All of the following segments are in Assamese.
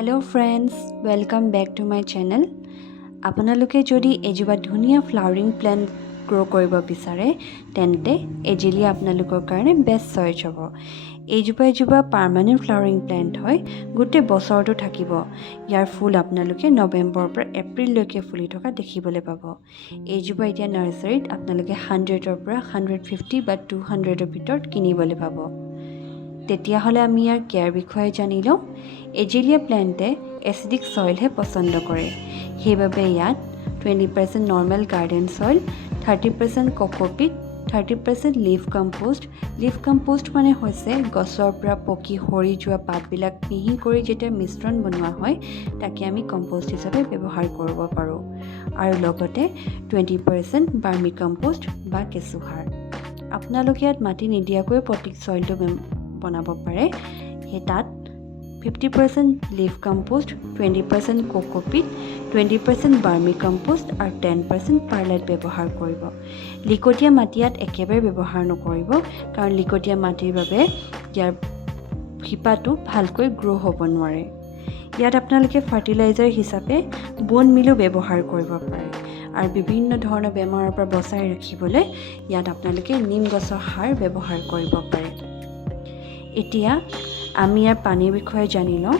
Hello' friends, welcome back to my channel. আপোনালোকে যদি এজোপা ধুনীয়া ফ্লাৱাৰিং প্লেণ্ট গ্ৰ' কৰিব বিচাৰে তেন্তে এজিলিয়া আপোনালোকৰ কাৰণে বেষ্ট চইচ হ'ব। এজোপা পাৰ্মানেণ্ট ফ্লাৱাৰিং প্লেণ্ট হয়, গোটেই বছৰটো থাকিব। ইয়াৰ ফুল আপোনালোকে নৱেম্বৰৰ পৰা এপ্ৰিললৈকে ফুলি থকা দেখিবলৈ পাব। এইজোপা এতিয়া নাৰ্চাৰীত আপোনালোকে 100ৰ পৰা 150 বা 200ৰ ভিতৰত কিনিবলৈ পাব। তেতিয়াহ'লে আমি ইয়াৰ কেয়াৰ বিষয়ে জানি লওঁ। এজিলিয়া প্লেণ্টে এচিডিক চইলহে পচন্দ কৰে, সেইবাবে ইয়াত 20% নৰ্মেল গাৰ্ডেন চইল, 30% cocopeat, 30% leaf compost. Leaf compost মানে হৈছে গছৰ পৰা পকি সৰি যোৱা পাতবিলাক মিহি কৰি যেতিয়া মিশ্ৰণ বনোৱা হয় তাকে আমি কম্পোষ্ট হিচাপে ব্যৱহাৰ কৰিব পাৰোঁ। আৰু লগতে 20% বাৰ্মি কম্পোষ্ট বা কেঁচুসাৰ। আপোনালোকে ইয়াত মাটি নিদিয়াকৈ পটিক চইলটো বনাব পাৰে। সেই তাত 50% লিফ কম্পোষ্ট, 20% কোকোপিট, 20% বাৰ্মি কম্পোষ্ট আৰু 10% পাৰ্লাইট ব্যৱহাৰ কৰিব। লিকটীয়া মাটি ইয়াত একেবাৰে ব্যৱহাৰ নকৰিব, কাৰণ লিকটীয়া মাটিৰ বাবে ইয়াৰ শিপাটো ভালকৈ গ্ৰ' হ'ব নোৱাৰে। ইয়াত আপোনালোকে ফাৰ্টিলাইজাৰ হিচাপে বোন মিলো ব্যৱহাৰ কৰিব পাৰে। আৰু বিভিন্ন ধৰণৰ বেমাৰৰ পৰা বচাই ৰাখিবলৈ ইয়াত আপোনালোকে নিম গছৰ সাৰ ব্যৱহাৰ কৰিব পাৰে। এতিয়া আমি ইয়াৰ পানীৰ বিষয়ে জানি লওঁ।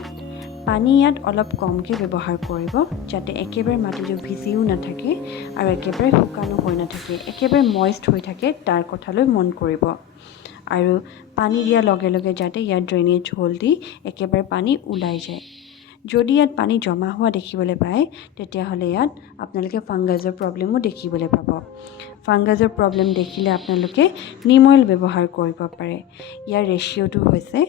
পানী ইয়াত অলপ কমকৈ ব্যৱহাৰ কৰিব, যাতে একেবাৰে মাটিটো ভিজিও নাথাকে আৰু একেবাৰে শুকানো হৈ নাথাকে, একেবাৰে মইষ্ট হৈ থাকে তাৰ কথালৈ মন কৰিব। আৰু পানী দিয়াৰ লগে লগে যাতে ইয়াত ড্ৰেইনেজ হোল দি একেবাৰে পানী ওলাই যায়। যদি ইয়াত পানী জমা হোৱা দেখিবলৈ পায় তেতিয়াহ'লে ইয়াত আপোনালোকে ফাংগাছৰ প্ৰব্লেমো দেখিবলৈ পাব। ফাংগাছৰ প্ৰব্লেম দেখিলে আপোনালোকে নিম অইল ব্যৱহাৰ কৰিব পাৰে। ইয়াৰ ৰেচিঅ'টো হৈছে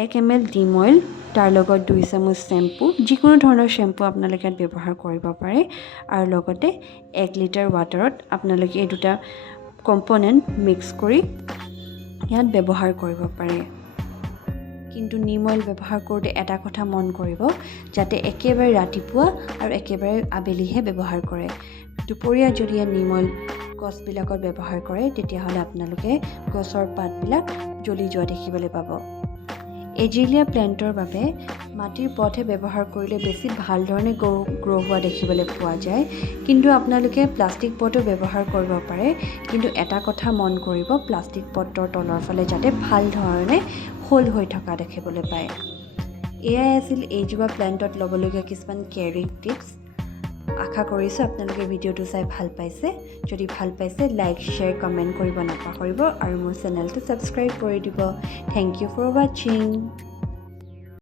1 ml নিম অইল, তাৰ লগত 2 চামুচ শ্বেম্পু, যিকোনো ধৰণৰ শ্বেম্পু আপোনালোকে ইয়াত ব্যৱহাৰ কৰিব পাৰে। আৰু লগতে 1 লিটাৰ ৱাটাৰত আপোনালোকে এই দুটা কম্প'নেণ্ট মিক্স কৰি ইয়াত ব্যৱহাৰ কৰিব পাৰে। কিন্তু নিম অইল ব্যৱহাৰ কৰোঁতে এটা কথা মন কৰিব, যাতে একেবাৰে ৰাতিপুৱা আৰু একেবাৰে আবেলিহে ব্যৱহাৰ কৰে। দুপৰীয়া যদি ইয়াত নিম অইল গছবিলাকত ব্যৱহাৰ কৰে তেতিয়াহ'লে আপোনালোকে গছৰ পাতবিলাক জ্বলি যোৱা দেখিবলৈ পাব। এজিলিয়া প্লেণ্টৰ বাবে মাটিৰ পটহে ব্যৱহাৰ কৰিলে বেছি ভাল ধৰণে গ্ৰ' হোৱা দেখিবলৈ পোৱা যায়। কিন্তু আপোনালোকে প্লাষ্টিক পটো ব্যৱহাৰ কৰিব পাৰে। কিন্তু এটা কথা মন কৰিব, প্লাষ্টিক পটৰ তলৰ ফালে যাতে ভাল ধৰণে হোল হৈ থকা দেখিবলৈ পায়। এয়াই আছিল এইজোপা প্লেণ্টত ল'বলগীয়া কিছুমান কেয়াৰিং টিপছ। আশা কৰিছোঁ আপোনালোকে ভিডিঅ'টো চাই ভাল পাইছে। যদি ভাল পাইছে লাইক, শ্বেয়াৰ, কমেণ্ট কৰিব নাপাহৰিব আৰু মোৰ চেনেলটো ছাবস্ক্ৰাইব কৰি দিব। থেংক ইউ ফৰ ৱাচিং।